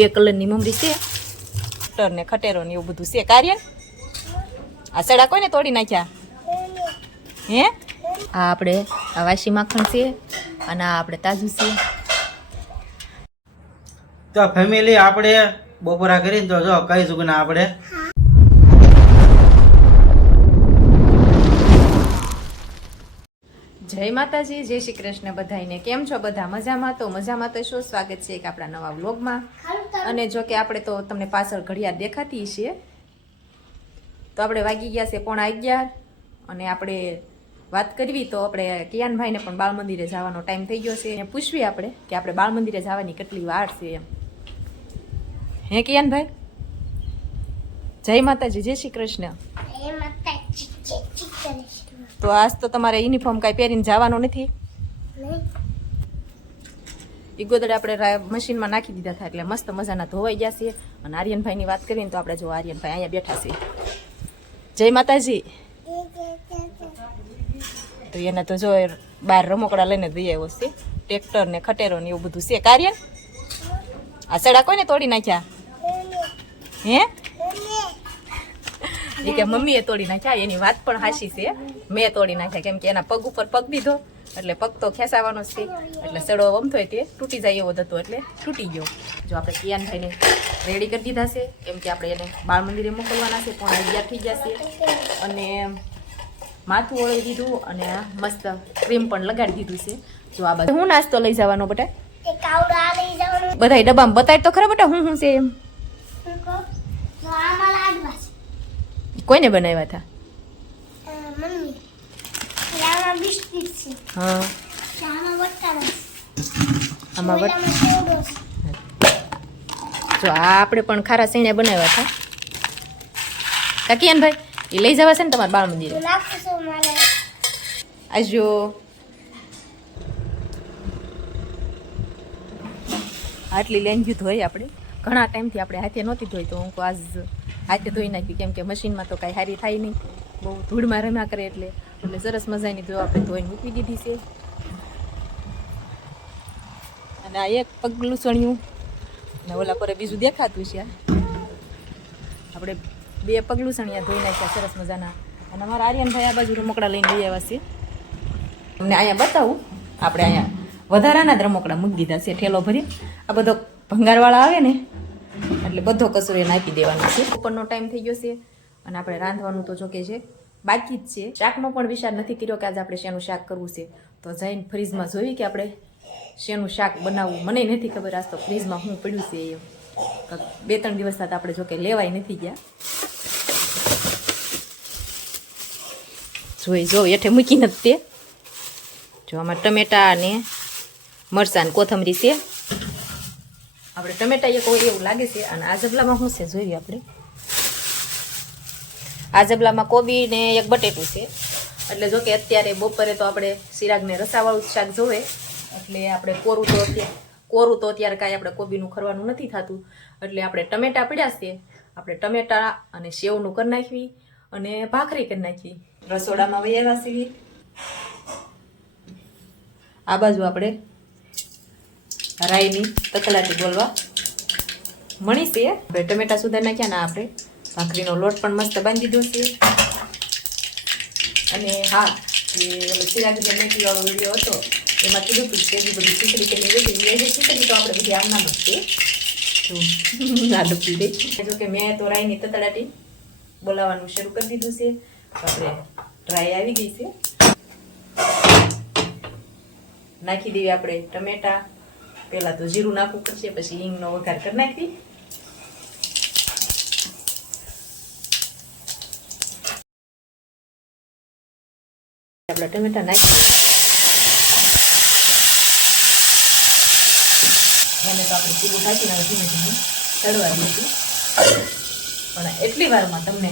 2 કલરની મમરી છે, ટર ને ખટેરો ને એવું બધું છે. કાર્ય આ સડા કોઈને તોડી નાખ્યા હે? આ આપણે આ વાસી માખણ છે અને આ આપણે તાજું છે. તો ફેમિલી આપણે બપોરા કરીને તો જો કઈ સુગના આપણે જય માતાજી, જય શ્રી કૃષ્ણ બધાને. કેમ છો બધા? મજામાં? તો મજામાં તો શું, સ્વાગત છે એક આપણા નવા વ્લોગમાં. અને જો કે આપણે તો તમને પાછળ ઘડિયાળ દેખાતી છે, તો આપણે વાગી ગયા છે 11:30 અને આપણે વાત કરવી તો આપણે કિયાનભાઈને પણ બાળ મંદિરે જવાનો ટાઈમ થઈ ગયો છે. અને પૂછવી આપણે કે આપણે બાળ મંદિરે જવાની કેટલી વાર છે એમ. હે કિયાનભાઈ? જય માતાજી, જય શ્રી કૃષ્ણ. તો આજ તો તમારે યુનિફોર્મ કાંઈ પહેરીને જવાનું નથી? ઈગોદડે આપણે મશીનમાં નાખી દીધા હતા એટલે મસ્ત મજાના ધોવાઈ ગયા છે. અને આર્યનભાઈની વાત કરીને તો આપણે જો આર્યનભાઈ અહીંયા બેઠા છે. જય માતાજી. તો એને તો જો બહાર રમકડા લઈને જઈ આવ્યો છે, ટ્રેક્ટર ને ખટેરો ને એવું બધું છે. કાર્ય આ સડા કોઈને તોડી નાખ્યા હે? એ કે મમ્મીએ તોડી નાખ્યા. એની વાત પણ હાશી છે, મેં તોડી નાખ્યા. કેમ કે એના પગ ઉપર પગ દીધો એટલે પગ તો ખેંચાવાનો જ છે, એટલે સડો અમથોય તે તૂટી જાય એવો હતો એટલે તૂટી ગયો. જો આપણે કિયાનભાઈને રેડી કરી દીધા છે, કેમ કે આપણે એને બાળ મંદિરે મોકલવાના છે. 11:30 થઈ જશે અને માથું ઓળી દીધું અને મસ્ત ક્રીમ પણ લગાડી દીધું છે. જો આ બધું હું નાસ્તો લઈ જવાનો બેટા? બધા ડબ્બામાં બતાય તો ખરા બેટા હું શું છે એમ? કોઈને બનાવ્યા હતા? હા, આમાં જો આ આપણે પણ ખારા સૈણા બનાવ્યા હતા. કાકિયાનભાઈ એ લઈ જવા છે ને તમારા બાળ મંદિરે? આજો આટલી લેંગ્યુ ધોઈ આપણે ઘણા ટાઈમથી આપણે હાથે નહોતી ધોઈ, તો હું આજ હાથે ધોઈ નાખી. કેમ કે મશીનમાં તો કાંઈ સારી થાય નહીં, બહુ ધૂળમાં રમ્યા કરે એટલે સરસ મજાની જો આપણે ધોઈને મૂકી દીધી છે. અને આ એક પગલું ચણ્યું ને ઓલા પર બીજું દેખાતું છે. આપણે 2 પગલું ચણિયા ધોઈ નાખ્યા સરસ મજાના. અને અમારા આર્યનભાઈ આ બાજુ રમકડા લઈને લઈ આવ્યા છે. તમને અહીંયા બતાવું, આપણે અહીંયા વધારાના જ રમકડા મૂકી દીધા છે ઠેલો ભરી. આ બધો ભંગારવાળા આવે ને એટલે બધો કચરો એને આપી દેવાનો છે. ઉપરનો ટાઈમ થઈ ગયો છે અને આપણે રાંધવાનું તો જોકે છે બાકી જ છે. શાકનો પણ વિચાર નથી કર્યો કે આજે આપણે શેનું શાક કરવું છે, તો જઈને ફ્રીજમાં જોઈ કે આપણે શેનું શાક બનાવવું. મને નથી ખબર આજ તો ફ્રીજમાં શું પડ્યું છે એમ. 2-3 દિવસ થતા આપણે જોકે લેવાય નથી ગયા. જોઈ જો હેઠે મૂકીને જ તે જો આમાં ટમેટા અને મરચાં ને કોથમરી છે. આપણે ટમેટા એક હોય એવું લાગે છે. અને આ જબલામાં શું છે જોઈએ આપણે. આ જબલામાં કોબી ને એક બટેટું છે. એટલે જો કે અત્યારે બપોરે તો આપણે સિરાગને રસાવાળું શાક જોવે, એટલે આપણે કોરું તો અત્યારે કાંઈ આપણે કોબીનું ખરવાનું નથી થતું. એટલે આપણે ટમેટા પડ્યા છે, આપણે ટમેટા અને સેવનું કરી નાખવી અને ભાખરી કરી નાખવી. રસોડામાં વૈયા સીવી આ બાજુ આપણે રાઈની તકલાટી બોલવા મણી છે. આપણે ટમેટા સુધારી નાખ્યા ને આપણે ભાખરીનો લોટ પણ મસ્ત બાંધી દીધો છે. અને હા, એ સિરાગ જે મેથી વાળો વિડીયો હતો એમાં કીધું હતું કે બધી ખીચડી કેટલી વેચી એ ખીચડી તો આપણે બધી આમ ના ડૂબતી ના ડૂબતી રહી. જો કે મેં તો રાઈની તતડાટી બોલાવવાનું શરૂ કરી દીધું છે. આપણે ડ્રાય આવી ગઈ છે. નાખી દઈએ આપણે ટમેટા. પહેલા તો જીરું નાખવું પડશે, પછી હિંગનો વઘાર કરી નાખવી. આપણા ટમેટા નાખી એને તો આપણે ચીલું ઢાંકીને ધીમે ધીમે ચડવા દઈશું. પણ એટલી વારમાં તમને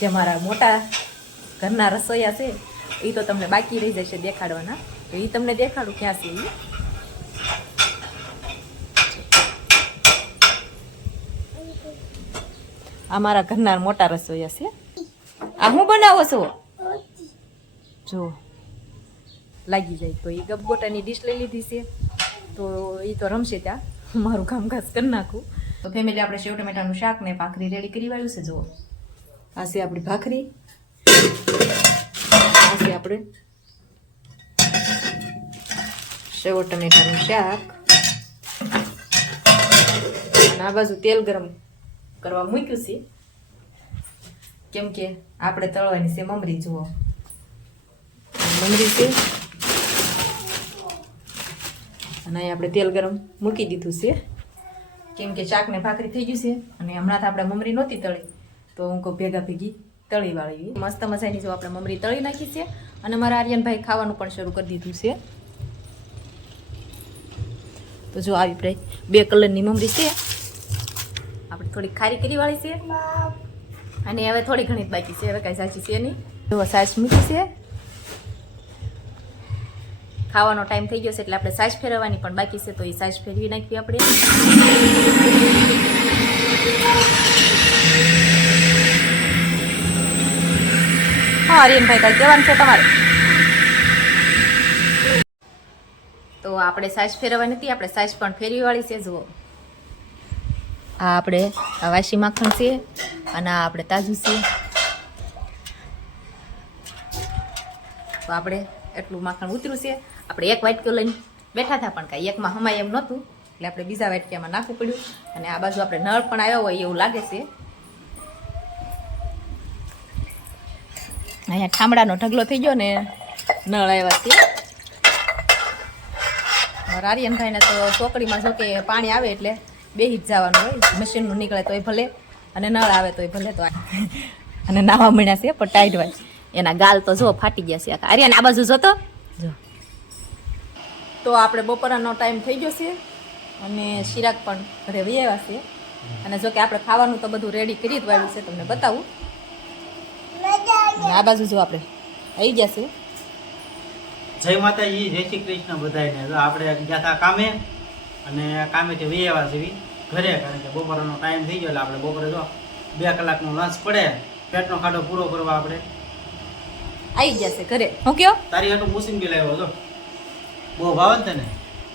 જે મારા મોટા ઘરના રસોઈયા છે એ તો તમને બાકી રહી જશે દેખાડવાના. તો એ તમને દેખાડું ક્યાં છે એ. આ મારા ઘરના મોટા રસોઈયા છે. આ હું બનાવો છો જો લાગી જાય તો એ ગબગોટાની ડીશ લઈ લીધી છે. તો એ તો રમશે ત્યાં મારું કામકાજ કરી નાખું. તો ફેમિલી આપણે સેવ ટમેટાનું શાક ને ભાખરી રેડી કરી વાળ્યું છે. જુઓ આ છે આપણી ભાખરી, આ છે આપણે સેવ ટમેટાનું શાક, અને આ બાજુ તેલ ગરમ કરવા મૂક્યું છે કેમ કે આપણે તળવાની છે મમરી. જુઓ મમરી છે, અને અહીં આપણે તેલ ગરમ મૂકી દીધું છે કેમ કે શાક ને ભાખરી થઈ ગયું છે, અને હમણાં તો આપણે મમરી નહોતી તળી તો હું કહું ભેગા ભેગી તળી વાળી. મસ્ત મજાની જો આપણે મમરી તળી નાખી છે, અને મારા આર્યનભાઈ ખાવાનું પણ શરૂ કરી દીધું છે. તો જો આવી આપણે 2 કલરની મમરી છે, આપણે થોડી ખારી કરી વાળી છે, અને હવે થોડી ઘણી જ બાકી છે, હવે કાંઈ સાચી છે નહીં. જો સાસ મૂકી છે, ખાવાનો ટાઈમ થઈ ગયો છે એટલે આપણે સાસ ફેરવવાની પણ બાકી છે, તો એ સાસ ફેરવી નાખીએ આપણે. હા આર્યનભાઈ કાંઈ કહેવાનું છે તમારે? તો આપણે સાસ ફેરવવાની નથી, આપણે સાસ પણ ફેરવી વાળી છે. જુઓ આ આપણે આ વાસી માખણ છે, અને આ આપણે તાજું છે. તો આપણે એટલું માખણ ઉતર્યું છે. આપણે એક વાટકીઓ લઈને બેઠા હતા પણ કાંઈ એકમાં હમાય એમ નહોતું, એટલે આપણે બીજા વાટકીમાં નાખવું પડ્યું. અને આ બાજુ આપણે નળ પણ આવ્યો હોય એવું લાગે છે. અહીંયા ઠામડાનો ઢગલો થઈ ગયો ને નળ આવ્યા છે. આર્યનભાઈને તો ચોકડીમાં જો કે પાણી આવે એટલે બેહી જ જવાનું હોય, મશીનનું નીકળે તોય ભલે અને નળ આવે તોય ભલે. તો અને નાવા મળ્યા છે પણ ટાઈટ હોય, એના ગાલ તો જો ફાટી ગયા છે. આર્યન આ બાજુ જોતો જો. તો આપણે બપોરનો ટાઈમ થઈ ગયો છે, અને શિરાક પણ ઘરે વહી આવ્યા છે, અને જો કે આપણે ખાવાનું તો બધું રેડી કરી જ વાળ્યું છે, તમને બતાવું. આ બાજુ જો આપણે આવી ગયા છે. જય માતાજી, જય શ્રી કૃષ્ણ બધાને. જો આપણે ગયા હતા કામે, અને કામેથી વહી આવ્યા છે ઘરે, કારણ કે બપોરનો ટાઈમ થઈ ગયો એટલે આપણે બપોરે જો 2 કલાકનો લંચ પડે, પેટનો ખાડો પૂરો કરવા આપણે આવી ગયા છે ઘરે. હું કયો તારી હાટું મોસંબી લાવ્યો છો, બહુ ભાવે ને તને?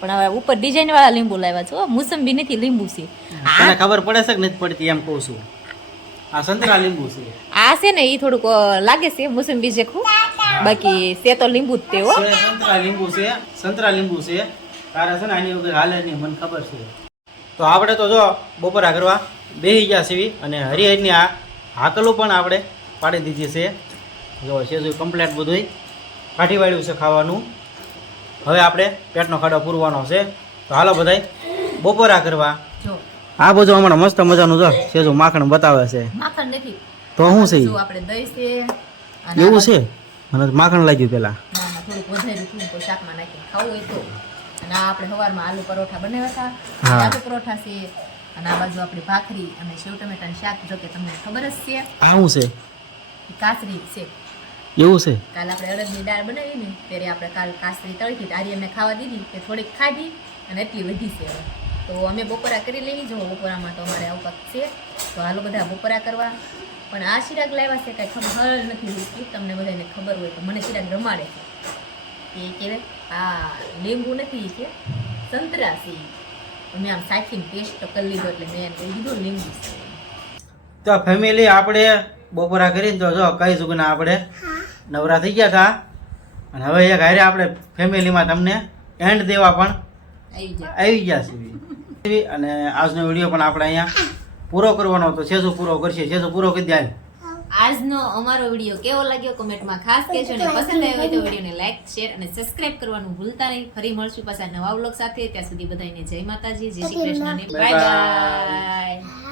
પણ હવે ઉપર ડિઝાઇન વાળા લીંબુ લાવ્યા છો, મોસંબી નથી લીંબુ છે. તને ખબર પડે છે કે નથી પડતી એમ કહું છું. આ સંતરા લીંબુ છે. આ છે ને એ થોડુંક લાગે છે મોસંબી જેખું, બાકી છે તો લીંબુ જ તે હો. સંતરા લીંબુ છે, સંતરા લીંબુ છે. તારે છે ને આની વગર હાલે નહીં, મને ખબર છે. તો આપણે તો જો બપોરા કરવા બેસી ગયા છીએ, અને હરિહરની આ હાકલું પણ આપણે પાડી દીધી છે. જો છે જો કમ્પ્લેટ બધું કાઢી વાળ્યું છે ખાવાનું. હવે આપણે પેટનો ખાડો પૂરવાનો છે. તો હાલો બધાય બપોરા કરવા. જો આ બધું હમણાં મસ્ત મજાનું જો સેજો માખણ બતાવે છે. માખણ નથી તો શું છે જો આપણે દહીં છે, અને એવું છે? મને તો માખણ લાગ્યું પેલા. ના ના થોડુંક વધારે થોડું કોઈ શાકમાં નાખીને ખાવું હોય તો. અને આ આપણે સવારમાં આલુ પરોઠા બનાવ્યા હતા, હા. આલુ પરોઠા છે, અને આ બાજુ આપણી ભાખરી અને સેવ ટમેટાનું શાક. જો કે તમને ખબર જ છે આ શું છે? એ કાસરી છે. એવું છે? કાલ આપણે અડદની દાળ બનાવી ને ત્યારે આપણે કાલ કાસરી તળી હતી, આર્યનને ખાવા દીધી, તે થોડીક ખાધી અને એટલી વધી છે. હવે તો અમે બપોરા કરી લેવી. જો બપોરામાં તો અમારે આવું કાંઈક છે, તો હાલો બધા બપોરા કરવા. પણ આ શિરાગ લાવ્યા છે કાંઈ ખબર નથી હોતી, તમને બધાને ખબર હોય તો મને શિરાગ રમાડે છે. એ કહેવાય આ લીંબુ નથી કે સંતરા છે. અમે આમ સાખીને ટેસ્ટ તો કરી લીધો એટલે મેં કહી દીધું લીંબુ છે. તો ફેમિલી આપણે બપોરા કરીને તો જો કઈ સુગના આપણે નવરા થઈ ગયા હતા, અને હવે એક હારે આપણે ફેમિલીમાં તમને એન્ડ દેવા પણ આવી ગયા છીએ. અને આજનો વિડીયો પણ આપણે અહીંયા પૂરો કરવાનો હતો. સેજો પૂરો કરશે, સેજો પૂરો કરી દે. આજનો અમારો વિડીયો કેવો લાગ્યો કોમેન્ટમાં ખાસ કહેજો, અને પસંદ આવ્યો હોય તો વિડીયોને લાઈક, શેર અને સબસ્ક્રાઇબ કરવાનું ભૂલતા નહીં. ફરી મળશું પાછા નવા વ્લોગ સાથે. ત્યાં સુધી બધાને જય માતાજી, જય શ્રી કૃષ્ણ અને બાય બાય.